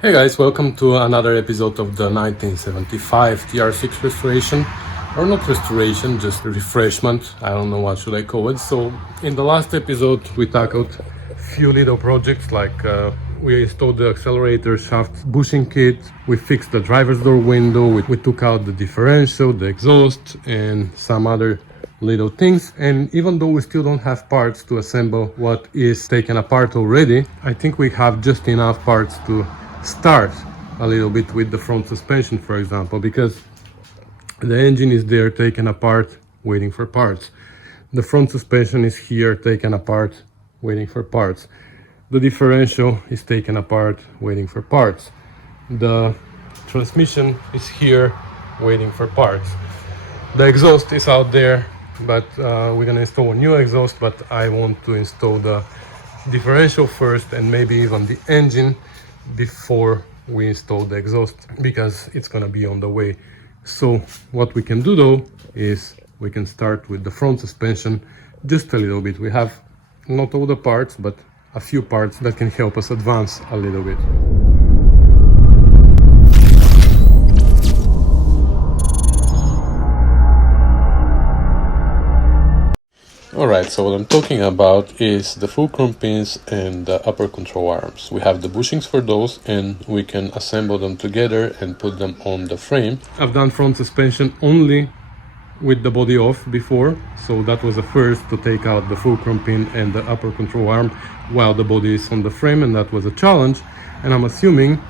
Hey guys, welcome to another episode of the 1975 TR6 restoration, or not restoration, just refreshment. I don't know what should I call it. So in the last episode we tackled a few little projects like we installed the accelerator shaft bushing kit, we fixed the driver's door window, we took out the differential, the exhaust and some other little things. And even though we still don't have parts to assemble what is taken apart already, I think we have just enough parts to start a little bit with the front suspension, for example, because the engine is there taken apart waiting for parts, the front suspension is here taken apart waiting for parts, the differential is taken apart waiting for parts, the transmission is here waiting for parts, the exhaust is out there, but we're gonna install a new exhaust, but I want to install the differential first and maybe even the engine before we install the exhaust, because it's gonna be on the way. So what we can do though is we can start with the front suspension just a little bit. We have not all the parts, but a few parts that can help us advance a little bit. Alright, so what I'm talking about is the fulcrum pins and the upper control arms. We have the bushings for those and we can assemble them together and put them on the frame. I've done front suspension only with the body off before, so that was a first, to take out the fulcrum pin and the upper control arm while the body is on the frame, and that was a challenge, and I'm assuming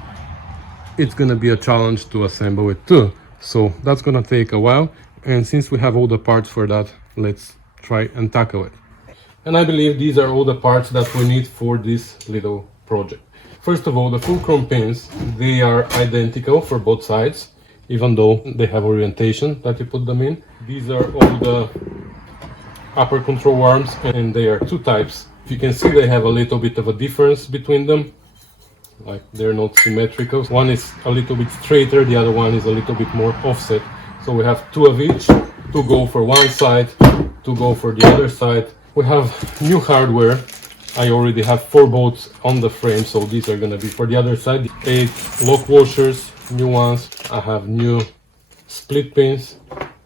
it's gonna be a challenge to assemble it too. So that's gonna take a while, and since we have all the parts for that, let's try and tackle it. And I believe these are all the parts that we need for this little project. First of all, the fulcrum pins, they are identical for both sides, even though they have orientation that you put them in. These are all the upper control arms, and they are two types. If you can see, they have a little bit of a difference between them, like they're not symmetrical. One is a little bit straighter, the other one is a little bit more offset. So we have two of each, to go for one side, to go for the other side. We have new hardware. I already have 4 bolts on the frame, so these are going to be for the other side. 8 lock washers, new ones. I have new split pins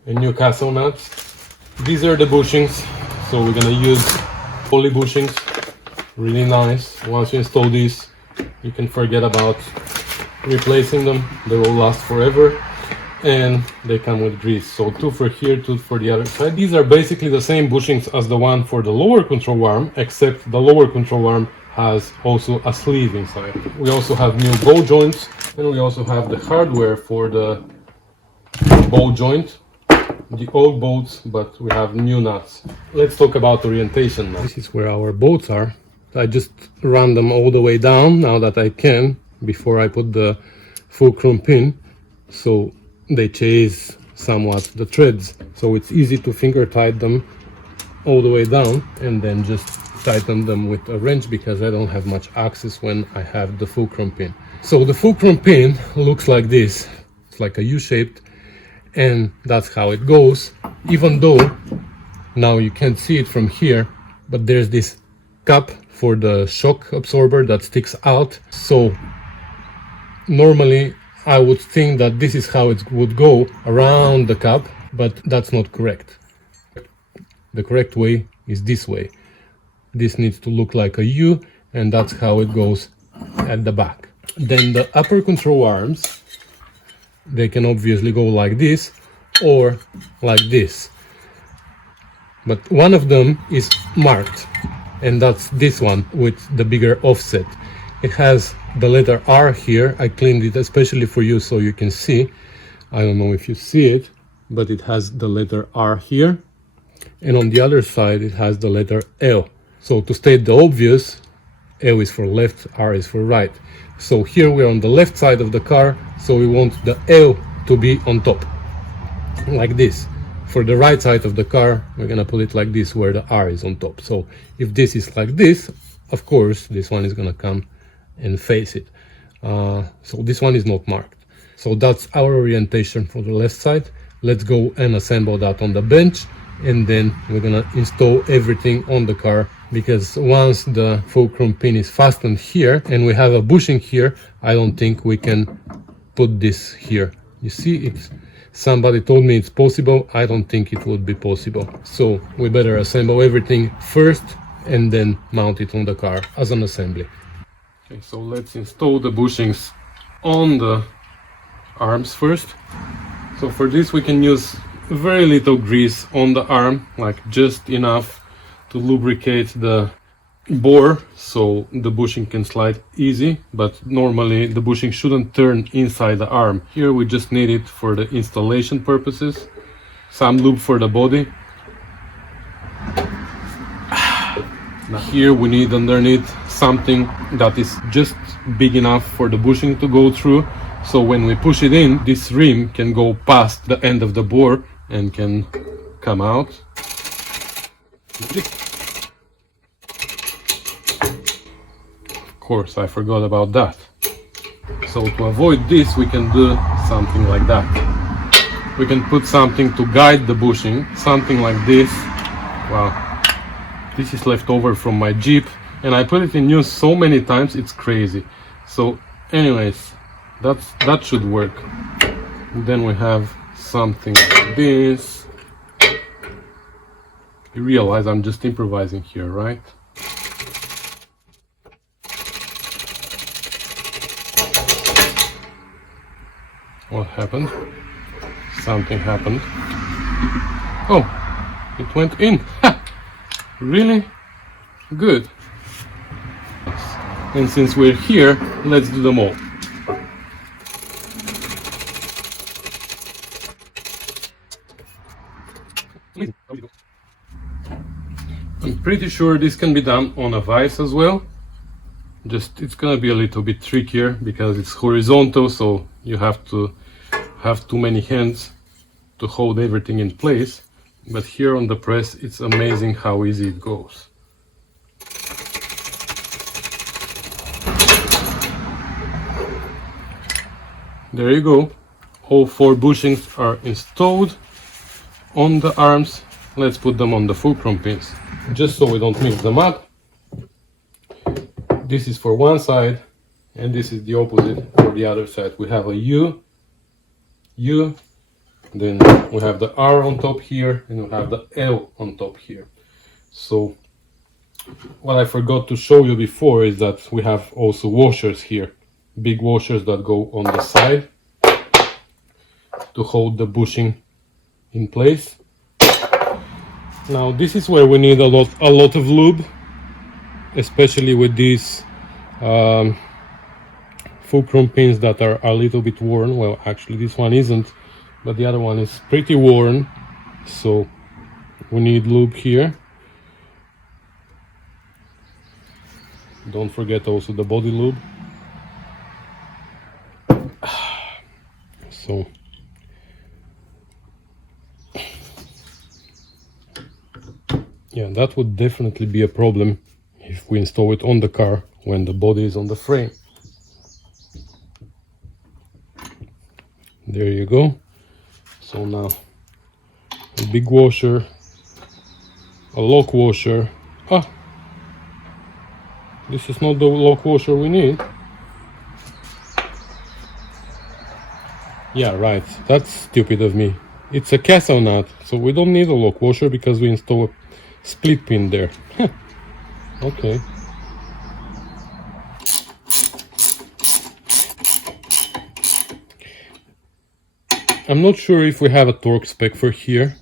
and new castle nuts. These are the bushings, so we're going to use poly bushings. Really nice. Once you install these, you can forget about replacing them. They will last forever. And they come with grease, so 2 for here, 2 for the other side. These are basically the same bushings as the one for the lower control arm, except the lower control arm has also a sleeve inside. We also have new ball joints, and we also have the hardware for the ball joint, the old bolts, but we have new nuts. Let's talk about orientation now. This is where our bolts are. I just run them all the way down now that I can, before I put the fulcrum pin, so they chase somewhat the threads, so it's easy to finger tighten them all the way down and then just tighten them with a wrench, because I don't have much access when I have the fulcrum pin. So the fulcrum pin looks like this. It's like a U-shaped, and that's how it goes, even though now you can't see it from here, but there's this cap for the shock absorber that sticks out. So normally I would think that this is how it would go around the cap, but that's not correct. The correct way is this way. This needs to look like a U, and that's how it goes at the back. Then the upper control arms, they can obviously go like this or like this. But one of them is marked, and that's this one with the bigger offset. It has the letter R here. I cleaned it especially for you so you can see. I don't know if you see it, but it has the letter R here. And on the other side, it has the letter L. So to state the obvious, L is for left, R is for right. So here we're on the left side of the car, so we want the L to be on top, like this. For the right side of the car, we're gonna put it like this, where the R is on top. So if this is like this, of course, this one is gonna come and face it. So this one is not marked. So that's our orientation for the left side. Let's go and assemble that on the bench, and then we're gonna install everything on the car because once the fulcrum pin is fastened here and we have a bushing here, I don't think we can put this here. You see, it's somebody told me it's possible. I don't think it would be possible. So we better assemble everything first and then mount it on the car as an assembly. Okay, so let's install the bushings on the arms first. So for this we can use very little grease on the arm, like just enough to lubricate the bore so the bushing can slide easy, but normally the bushing shouldn't turn inside the arm. Here we just need it for the installation purposes. Some lube for the body. Now here we need underneath something that is just big enough for the bushing to go through, so when we push it in, this rim can go past the end of the bore and can come out. Of course, I forgot about that. So to avoid this, we can do something like that. We can put something to guide the bushing, something like this. Wow, this is left over from my Jeep, and I put it in use so many times, it's crazy. So anyways, that should work. And then we have something like this. You realize I'm just improvising here, right? What happened? Something happened. Oh, it went in. Ha! Really? Good. And since we're here, let's do them all. I'm pretty sure this can be done on a vise as well. Just it's gonna be a little bit trickier because it's horizontal, so you have to have too many hands to hold everything in place. But here on the press, it's amazing how easy it goes. There you go. All 4 bushings are installed on the arms. Let's put them on the fulcrum pins, just so we don't mix them up. This is for one side, and this is the opposite for the other side. We have a U, then we have the R on top here, and we have the L on top here. So what I forgot to show you before is that we have also washers here, big washers that go on the side to hold the bushing in place. Now this is where we need a lot of lube, especially with these fulcrum pins that are a little bit worn. Well, actually this one isn't, but the other one is pretty worn, so we need lube here. Don't forget also the body lube. So yeah, that would definitely be a problem if we install it on the car when the body is on the frame. There you go. So now a big washer, a lock washer. Ah, this is not the lock washer we need. Yeah, right, that's stupid of me. It's a castle nut, so we don't need a lock washer because we install a split pin there. Okay. I'm not sure if we have a torque spec for here,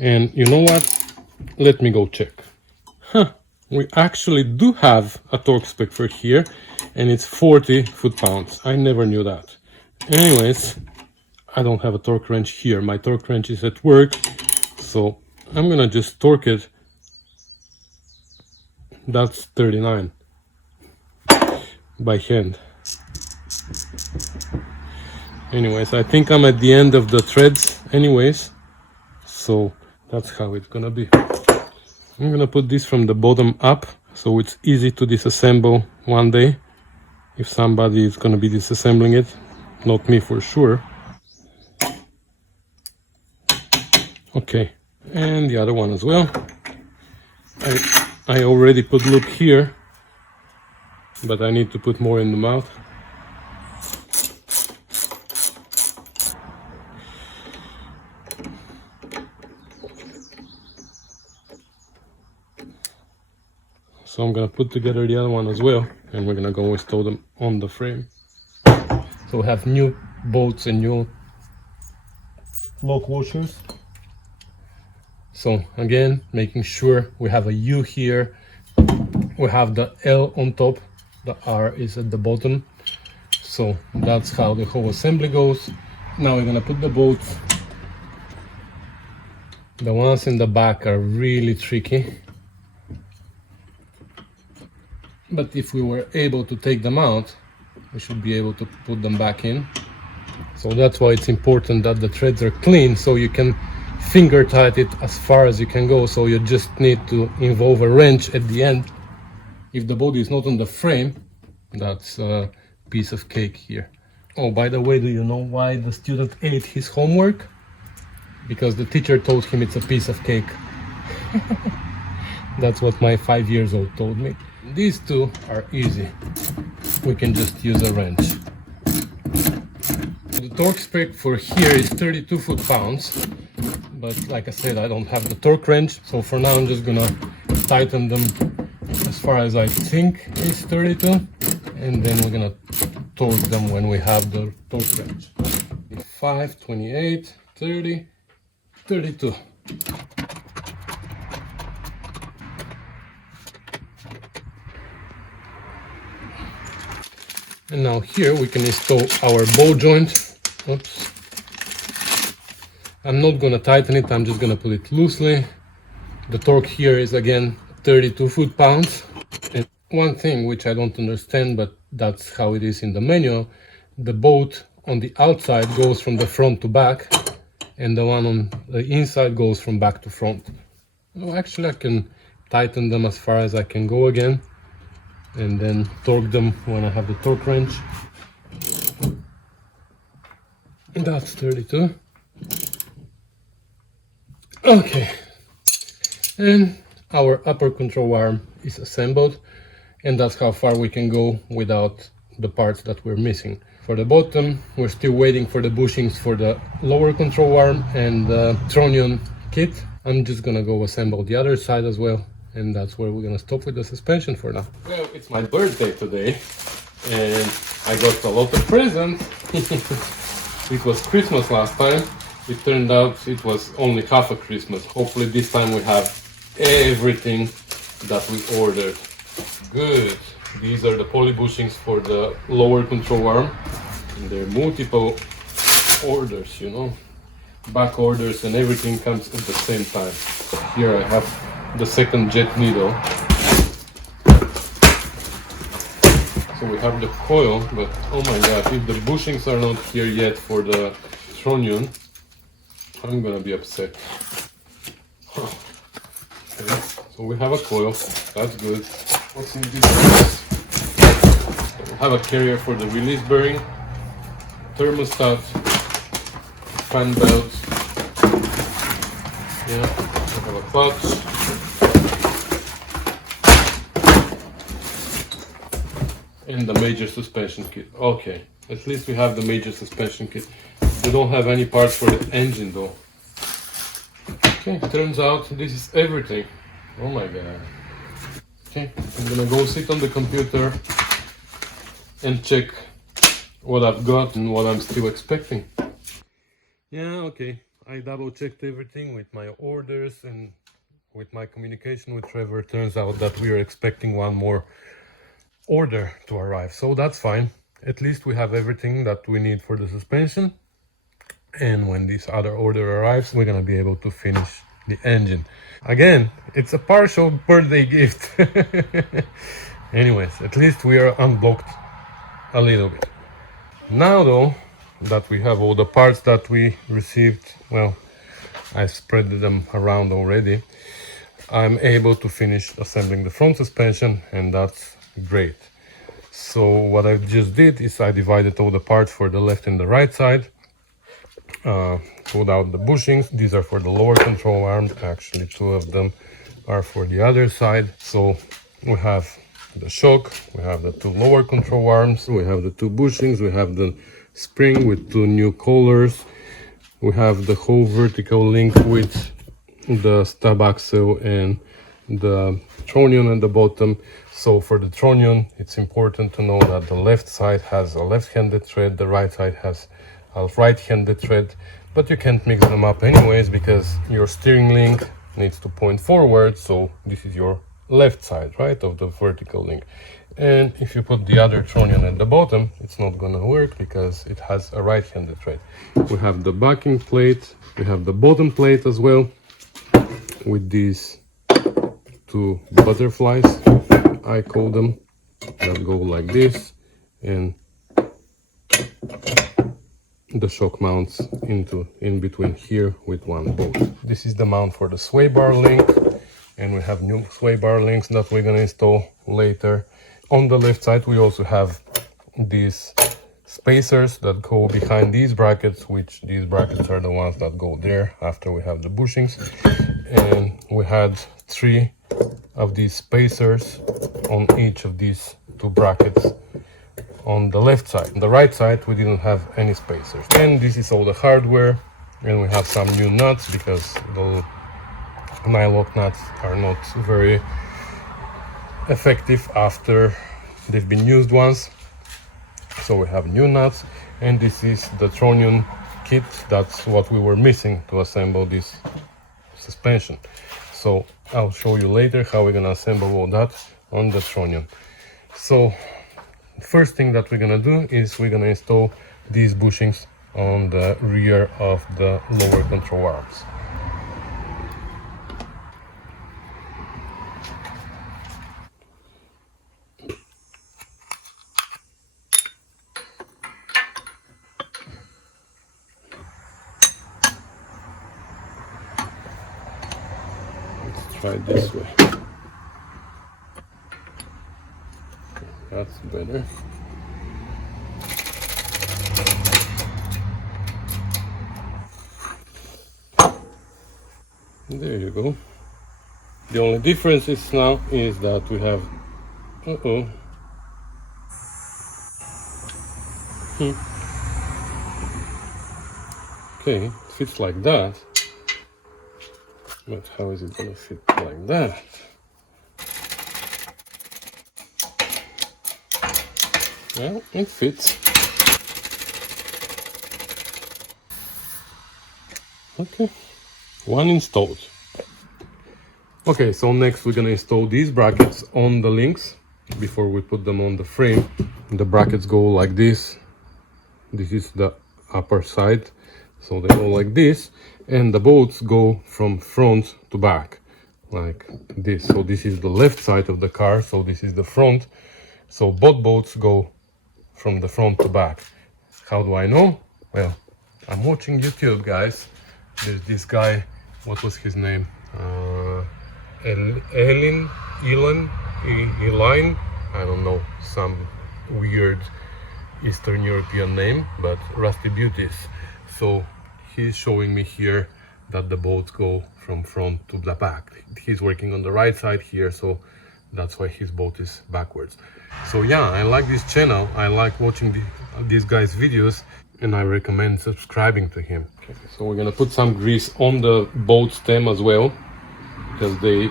and you know what? Let me go check. We actually do have a torque spec for here, and it's 40 foot-pounds. I never knew that. Anyways, I don't have a torque wrench here. My torque wrench is at work, so I'm gonna just torque it. That's 39 by hand. Anyways, I think I'm at the end of the threads anyways, so that's how it's gonna be. I'm gonna put this from the bottom up so it's easy to disassemble one day if somebody is gonna be disassembling it, not me for sure. Okay, and the other one as well. I already put loop here, but I need to put more in the mouth. So I'm gonna put together the other one as well, and we're gonna go install them on the frame. So we have new bolts and new lock washers. So again, making sure we have a U here, we have the L on top, the R is at the bottom. So that's how the whole assembly goes. Now we're gonna put the bolts. The ones in the back are really tricky, but if we were able to take them out, we should be able to put them back in. So that's why it's important that the threads are clean, so you can finger tight it as far as you can go. So you just need to involve a wrench at the end. If the body is not on the frame, that's a piece of cake here. Oh, by the way, do you know why the student ate his homework? Because the teacher told him it's a piece of cake. That's what my 5-year-old told me. These two are easy. We can just use a wrench. The torque spec for here is 32 foot-pounds, but like I said, I don't have the torque wrench, so for now I'm just gonna tighten them as far as I think is 32, and then we're gonna torque them when we have the torque wrench. 5, 28, 30, 32. And now here we can install our ball joint. Oops. I'm not gonna tighten it, I'm just gonna put it loosely. The torque here is again 32 foot-pounds. And one thing which I don't understand, but that's how it is in the manual, the bolt on the outside goes from the front to back, and the one on the inside goes from back to front. Well, actually I can tighten them as far as I can go again, and then torque them when I have the torque wrench. That's 32. Okay, and our upper control arm is assembled, and that's how far we can go without the parts that we're missing. For the bottom, we're still waiting for the bushings for the lower control arm and the Trunnion kit. I'm just gonna go assemble the other side as well, and that's where we're gonna stop with the suspension for now. Well, it's my birthday today, and I got a lot of presents. It was Christmas last time. It turned out it was only half a Christmas. Hopefully this time we have everything that we ordered. Good. These are the poly bushings for the lower control arm. And they're multiple orders, you know. Back orders and everything comes at the same time. Here I have the second jet needle. So we have the coil, but oh my god, if the bushings are not here yet for the Trunnion, I'm gonna be upset. Okay, so we have a coil, that's good. What's in this box? We have a carrier for the release bearing, thermostat, fan belt, yeah, we have a clutch, and the major suspension kit. Okay, at least we have the major suspension kit. We don't have any parts for the engine though. Okay, turns out this is everything. Oh my god. Okay, I'm gonna go sit on the computer and check what I've got and what I'm still expecting. Yeah, okay, I double checked everything with my orders and with my communication with Trevor. Turns out that we are expecting one more order to arrive, so that's fine. At least we have everything that we need for the suspension, and when this other order arrives, we're gonna be able to finish the engine. Again, it's a partial birthday gift. Anyways, at least we are unblocked a little bit. Now though, that we have all the parts that we received, well, I spread them around already, I'm able to finish assembling the front suspension, and that's great. So what I just did is I divided all the parts for the left and the right side, pulled out the bushings. These are for the lower control arm, actually two of them are for the other side. So we have the shock, we have the two lower control arms, we have the two bushings, we have the spring with two new colors, we have the whole vertical link with the stub axle and the trunnion at the bottom. So for the trunnion, it's important to know that the left side has a left-handed thread, the right side has a right-handed thread, but you can't mix them up anyways because your steering link needs to point forward, so this is your left side, right, of the vertical link. And if you put the other trunnion at the bottom, it's not gonna work because it has a right-handed thread. We have the backing plate, we have the bottom plate as well, with these two butterflies, I call them, that go like this, and the shock mounts in between here with one bolt. This is the mount for the sway bar link, and we have new sway bar links that we're gonna install later. On the left side we also have these spacers that go behind these brackets, which these brackets are the ones that go there after we have the bushings. And we had 3 of these spacers on each of these 2 brackets on the left side. On the right side we didn't have any spacers. And this is all the hardware, and we have some new nuts because the nylock nuts are not very effective after they've been used once. So we have new nuts, and this is the Trunnion kit. That's what we were missing to assemble this suspension. So I'll show you later how we're gonna assemble all that on the Trunnion. So first thing that we're gonna do is we're gonna install these bushings on the rear of the lower control arms. Try it this way. That's better. There you go. The only difference is now is that we have okay, it fits like that. But how is it gonna fit like that? Well, it fits. Okay, one installed. Okay, so next we're gonna install these brackets on the links before we put them on the frame. The brackets go like this. This is the upper side, so they go like this, and the bolts go from front to back like this. So this is the left side of the car, so this is the front, so both bolts go from the front to back. How do I know? Well, I'm watching YouTube, guys. There's this guy, what was his name? Eline, I don't know, some weird Eastern European name, but Rusty Beauties. So he's showing me here that the bolts go from front to the back. He's working on the right side here, so that's why his bolt is backwards. So yeah, I like this channel, I like watching these guys' videos, and I recommend subscribing to him. Okay, so we're gonna put some grease on the bolt stem as well, because they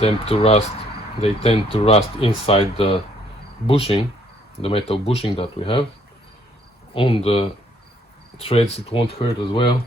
tend to rust inside the bushing, the metal bushing that we have. On the threads it won't hurt as well.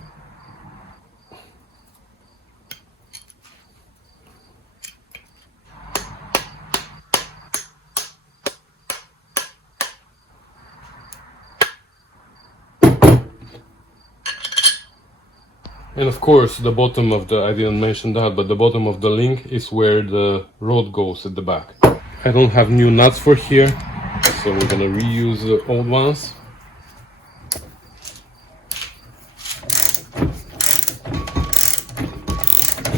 And of course the bottom of the, I didn't mention that, but the bottom of the link is where the rod goes at the back. I don't have new nuts for here, so we're gonna reuse the old ones.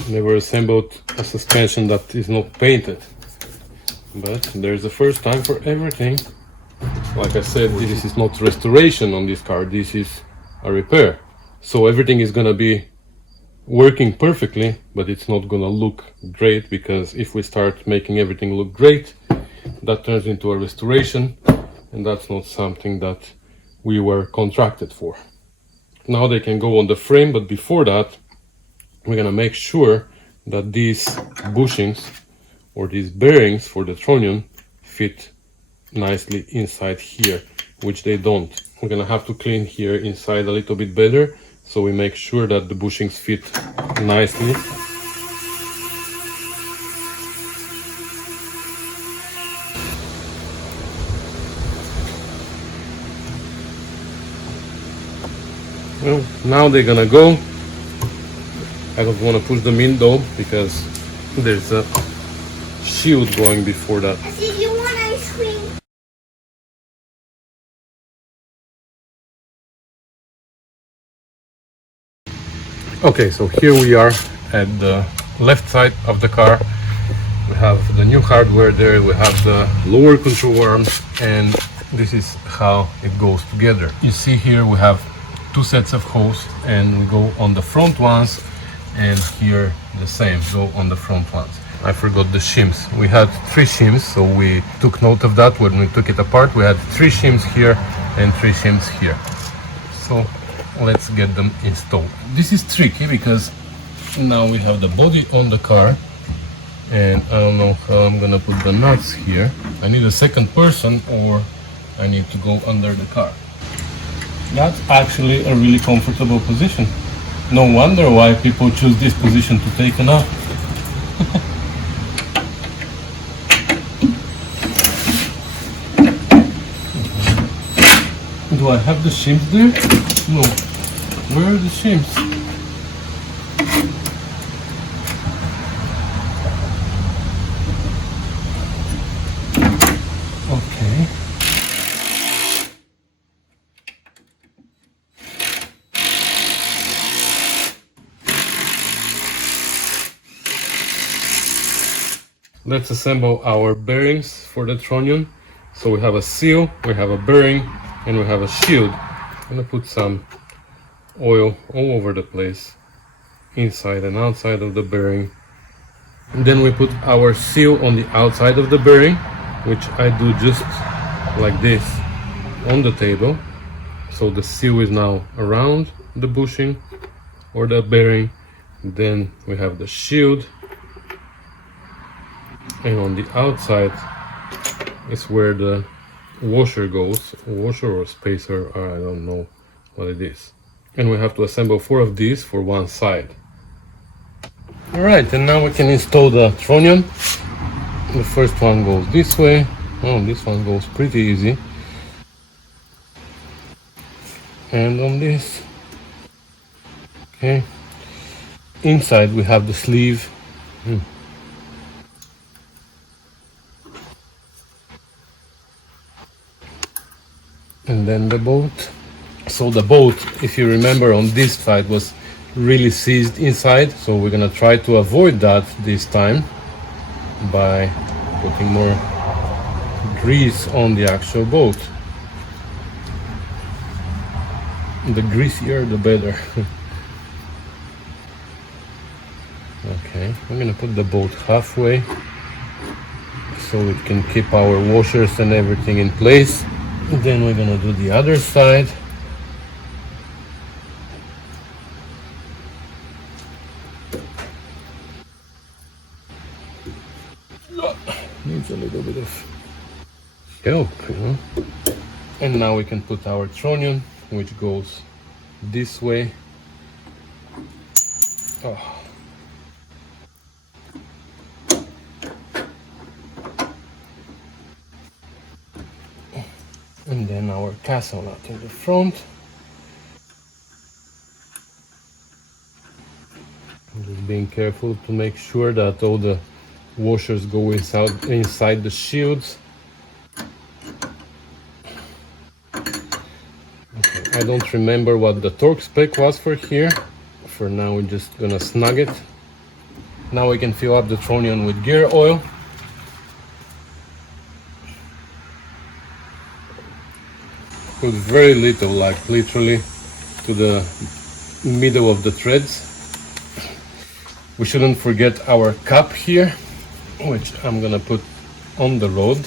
Never assembled a suspension that is not painted, but there's a first time for everything. Like I said, this is not restoration on this car, this is a repair. So everything is gonna be working perfectly, but it's not gonna look great, because if we start making everything look great, that turns into a restoration, and that's not something that we were contracted for. Now they can go on the frame, but before that, we're gonna make sure that these bushings or these bearings for the Trunnion fit nicely inside here, which they don't. We're gonna have to clean here inside a little bit better, so we make sure that the bushings fit nicely. Well, now they're gonna go. I don't want to push them in though, because there's a shield going before that. Did you want ice cream? Okay, so here we are at the left side of the car. We have the new hardware there, we have the lower control arms, and this is how it goes together. You see here we have two sets of hoses, and we go on the front ones, and here the same, go on the front ones. I forgot the shims. We had 3 shims, so we took note of that when we took it apart. We had 3 shims here and 3 shims here. So let's get them installed. This is tricky because now we have the body on the car, and I don't know how I'm gonna put the nuts here. I need a second person, or I need to go under the car. That's actually a really comfortable position. No wonder why people choose this position to take a nap. Do I have the shims there? No. Where are the shims? Okay. Let's assemble our bearings for the Trunnion. So we have a seal, we have a bearing, and we have a shield. I'm gonna put some oil all over the place, inside and outside of the bearing. And then we put our seal on the outside of the bearing, which I do just like this on the table. So the seal is now around the bushing or the bearing. Then we have the shield, and on the outside is where the washer goes, washer or spacer, I don't know what it is. And we have to assemble 4 of these for one side. Alright, and now we can install the Trunnion. The first one goes this way. Oh, this one goes pretty easy. And on this, okay. Inside we have the sleeve. And then the bolt. So the bolt, if you remember, on this side was really seized inside, so we're gonna try to avoid that this time by putting more grease on the actual bolt. The greasier the better. Okay, I'm gonna put the bolt halfway so it can keep our washers and everything in place. Then we're gonna do the other side. Needs a little bit of help, you know. And now we can put our Trunnion, which goes this way. Oh. And then our castle nut in the front. I'm just being careful to make sure that all the washers go inside the shields. Okay, I don't remember what the torque spec was for here. For now we're just gonna snug it. Now we can fill up the Trunnion with gear oil. Put very little, like literally to the middle of the threads. We shouldn't forget our cap here, which I'm gonna put on the rod.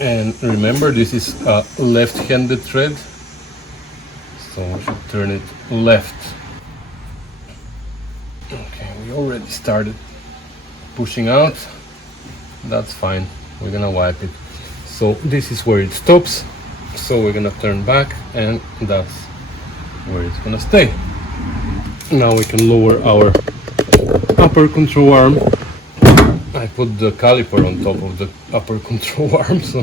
And remember, this is a left-handed thread, so we should turn it left. Okay, we already started pushing out. That's fine, we're gonna wipe it. So this is where it stops, so we're gonna turn back, and that's where it's gonna stay. Now we can lower our upper control arm. I put the caliper on top of the upper control arm, so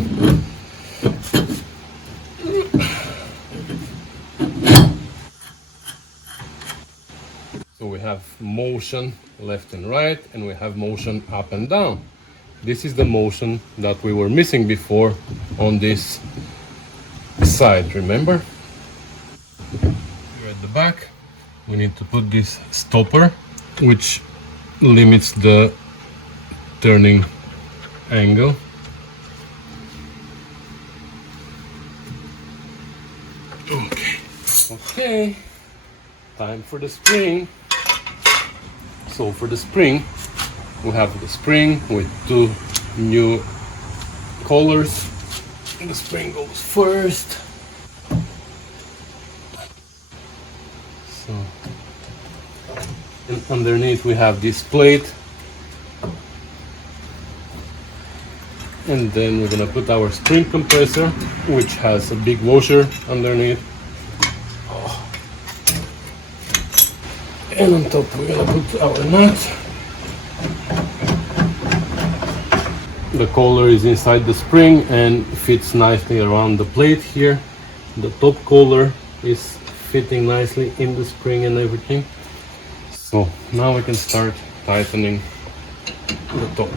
we have motion left and right, and we have motion up and down. This is the motion that we were missing before on this side, remember? Here at the back, we need to put this stopper, which limits the turning angle. Okay, time for the spring. So for the spring, we have the spring with two new collars. The spring goes first. So, and underneath we have this plate. And then we're gonna put our spring compressor, which has a big washer underneath. And on top we're gonna put our nut. The collar is inside the spring and fits nicely around the plate here. The top collar is fitting nicely in the spring and everything. So now we can start tightening the top.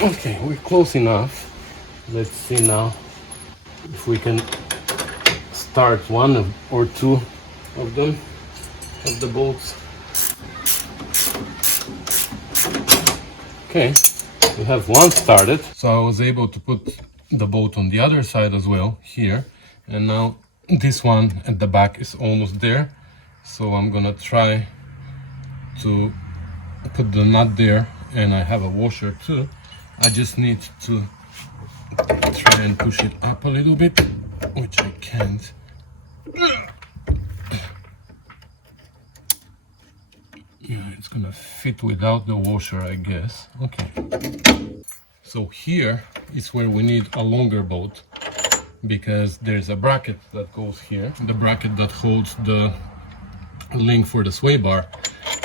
Okay, we're close enough. Let's see now if we can start one or two of them, of the bolts. Okay, we have one started. So I was able to put the bolt on the other side as well, here. And now this one at the back is almost there. So I'm gonna try to put the nut there, and I have a washer too. I just need to try and push it up a little bit, which I can't. Yeah, it's gonna fit without the washer, I guess. Okay. So here is where we need a longer bolt, because there's a bracket that goes here, the bracket that holds the link for the sway bar.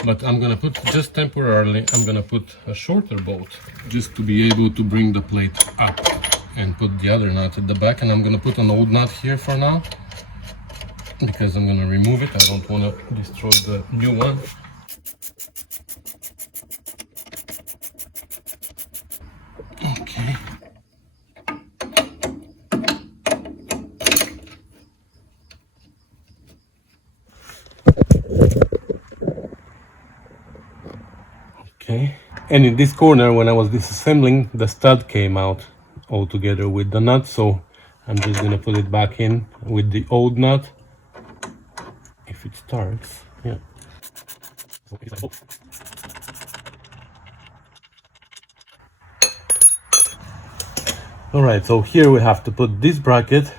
But I'm gonna put, just temporarily, I'm gonna put a shorter bolt just to be able to bring the plate up and put the other nut at the back. And I'm gonna put an old nut here for now, because I'm gonna remove it. I don't wanna destroy the new one. Okay. Okay, and in this corner, when I was disassembling, the stud came out all together with the nut, so I'm just gonna put it back in with the old nut, if it starts. Yeah. Alright, so here we have to put this bracket,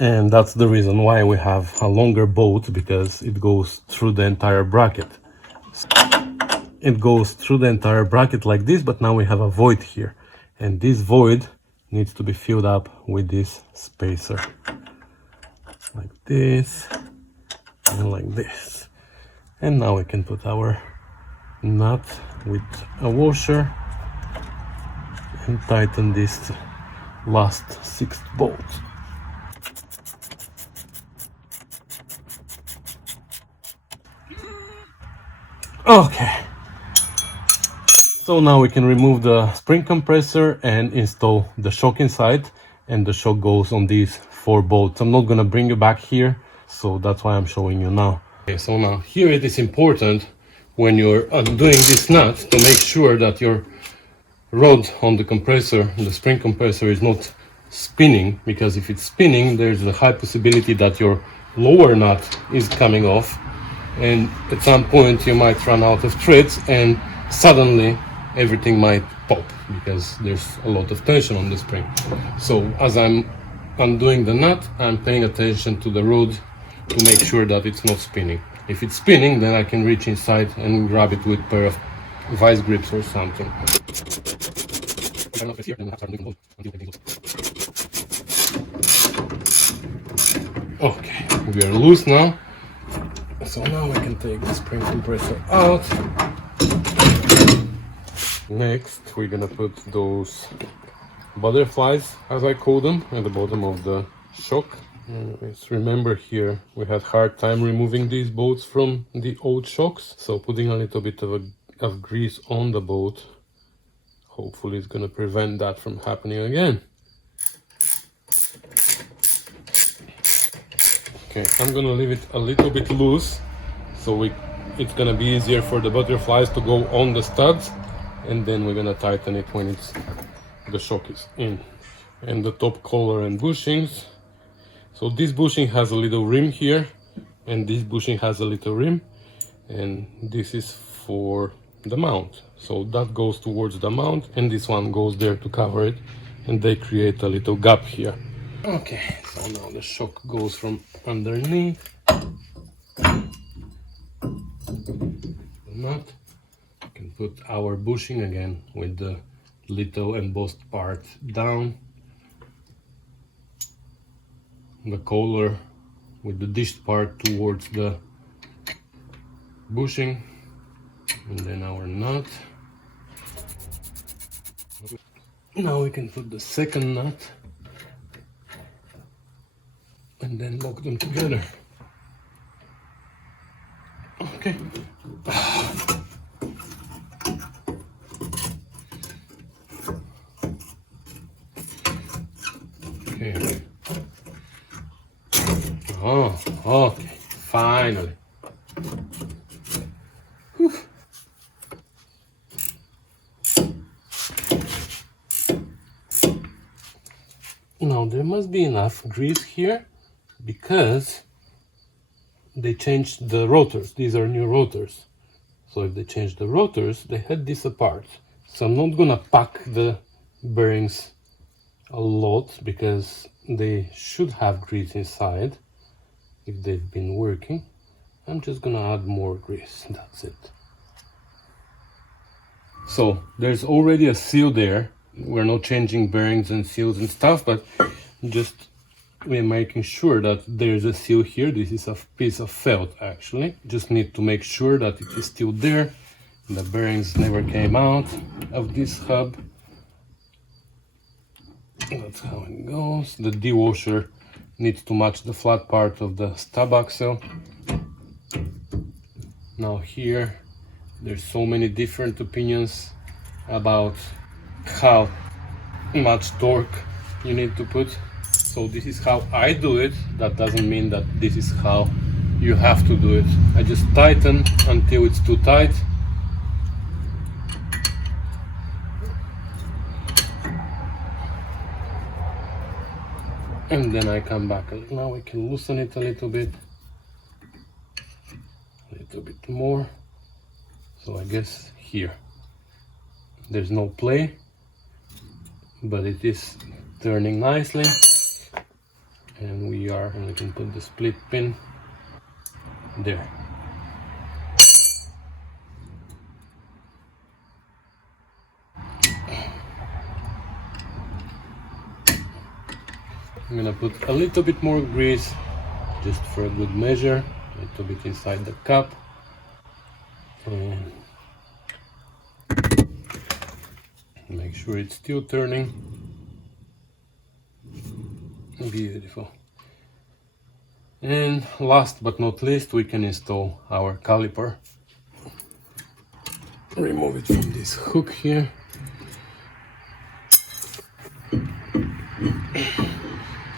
and that's the reason why we have a longer bolt, because it goes through the entire bracket. It goes through the entire bracket like this, but now we have a void here, and this void needs to be filled up with this spacer, like this and like this. And now we can put our nut with a washer and tighten this last sixth bolt. Okay. So now we can remove the spring compressor and install the shock inside, and the shock goes on these 4 bolts. I'm not gonna bring you back here, so that's why I'm showing you now. Okay, so now here it is important when you're undoing this nut to make sure that your rod on the compressor, the spring compressor, is not spinning, because if it's spinning, there's a high possibility that your lower nut is coming off, and at some point you might run out of threads and suddenly everything might pop because there's a lot of tension on the spring. So as I'm undoing the nut, I'm paying attention to the rod to make sure that it's not spinning. If it's spinning, then I can reach inside and grab it with a pair of vice grips or something. Okay, we are loose now. So now I can take the spring compressor out. Next, we're gonna put those butterflies, as I call them, at the bottom of the shock. Let's remember here we had hard time removing these bolts from the old shocks, so putting a little bit of grease on the bolt hopefully is gonna prevent that from happening again. Okay, I'm gonna leave it a little bit loose so it's gonna be easier for the butterflies to go on the studs, and then we're gonna tighten it when the shock is in. And the top collar and bushings. So this bushing has a little rim here, and this bushing has a little rim, and this is for the mount. So that goes towards the mount, and this one goes there to cover it, and they create a little gap here. Okay, so now the shock goes from underneath. Nut. We can put our bushing again with the little embossed part down. The collar with the dished part towards the bushing, and then our nut. Now we can put the second nut and then lock them together. Okay. Okay. Oh, okay. Finally. Whew. Now there must be enough grease here because they changed the rotors. These are new rotors. So if they change the rotors, they had this apart. So I'm not gonna pack the bearings a lot because they should have grease inside if they've been working. I'm just gonna add more grease, that's it. So there's already a seal there. We're not changing bearings and seals and stuff, but just we're making sure that there's a seal here. This is a piece of felt actually. Just need to make sure that it is still there. The bearings never came out of this hub. That's how it goes. The D-washer needs to match the flat part of the stub axle. Now here, there's so many different opinions about how much torque you need to put. So this is how I do it. That doesn't mean that this is how you have to do it. I just tighten until it's too tight. And then I come back. Now we can loosen it a little bit more. So I guess here there's no play, but it is turning nicely, and we can put the split pin there. I'm gonna put a little bit more grease just for a good measure, a little bit inside the cup, and make sure it's still turning. Beautiful. And last but not least, we can install our caliper. Remove it from this hook here.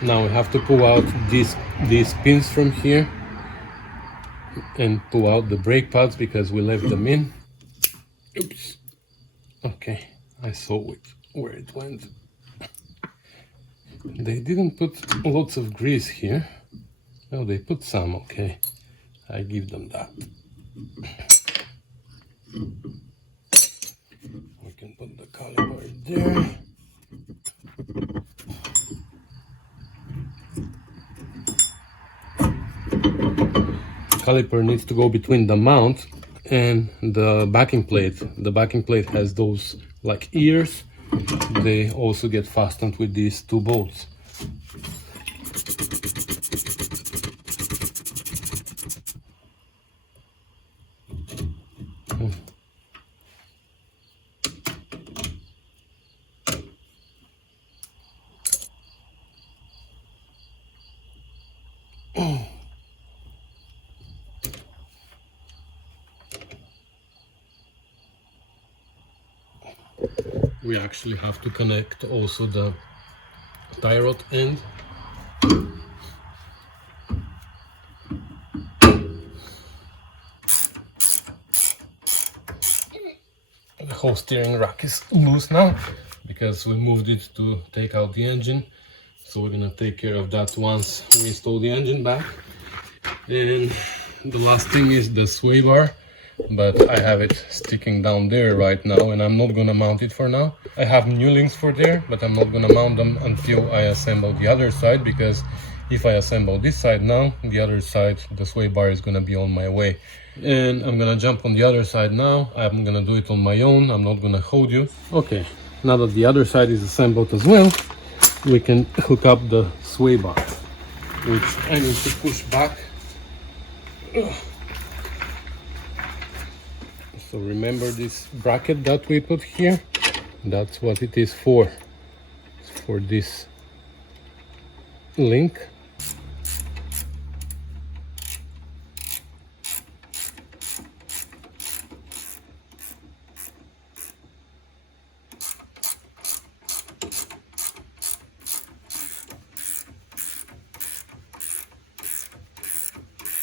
Now we have to pull out these pins from here. and pull out the brake pads because we left them in. Oops. Okay, I saw it, where it went. They didn't put lots of grease here. Oh, they put some, okay. I give them that. We can put the caliper there. Caliper needs to go between the mount and the backing plate. The backing plate has those like ears. They also get fastened with these two bolts. We actually have to connect also the tie rod end. The whole steering rack is loose now because we moved it to take out the engine. So we're gonna take care of that once we install the engine back. And the last thing is the sway bar, but I have it sticking down there right now and I'm not gonna mount it for now. I have new links for there, but I'm not gonna mount them until I assemble the other side, because if I assemble this side now, the other side, the sway bar is gonna be on my way. And I'm gonna jump on the other side now. I'm gonna do it on my own, I'm not gonna hold you. Okay, now that the other side is assembled as well, we can hook up the sway bar, which I need to push back. So remember this bracket that we put here? That's what it is for. It's for this link.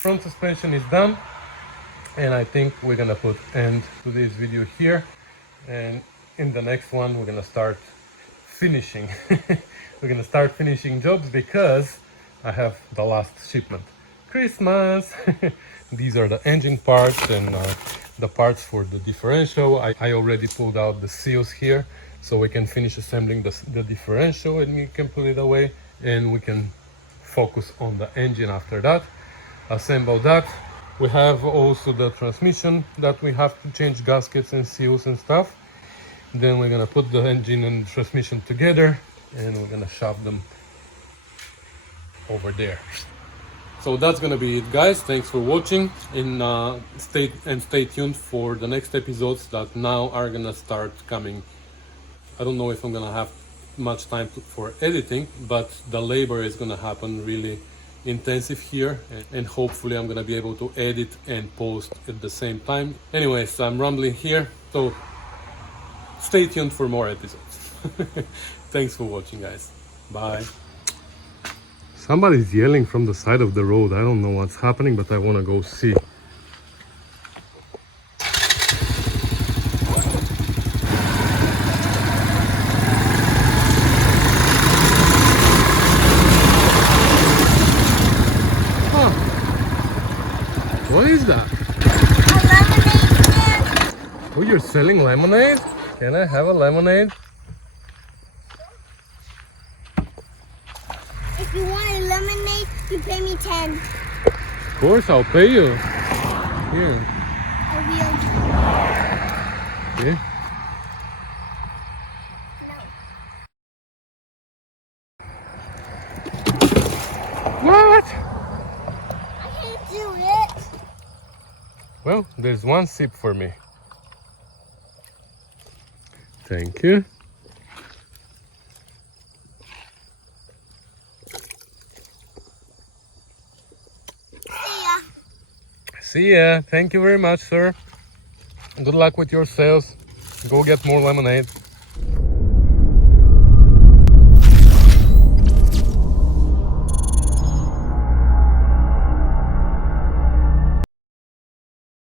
Front suspension is done, and I think we're gonna put end to this video here, and in the next one we're gonna start finishing. We're gonna start finishing jobs because I have the last shipment. Christmas! These are the engine parts and the parts for the differential. I already pulled out the seals here, so we can finish assembling the differential and we can put it away, and we can focus on the engine after that. Assemble that. We have also the transmission that we have to change gaskets and seals and stuff. Then we're gonna put the engine and transmission together and we're gonna shove them over there. So that's gonna be it, guys. Thanks for watching, and stay tuned for the next episodes that now are gonna start coming. I don't know if I'm gonna have much time for editing, but the labor is gonna happen really intensive here, and hopefully I'm gonna be able to edit and post at the same time. Anyways, I'm rambling here, so stay tuned for more episodes. Thanks for watching, guys. Bye. Somebody's yelling from the side of the road. I don't know what's happening, but I want to go see. What is that? A lemonade stand. Oh, you're selling lemonade? Can I have a lemonade? If you want a lemonade, you pay me 10. Of course, I'll pay you. Here. A real. Okay. What? I can't do it. Well, there's one sip for me. Thank you. See ya. See ya. Thank you very much, sir. Good luck with your sales. Go get more lemonade.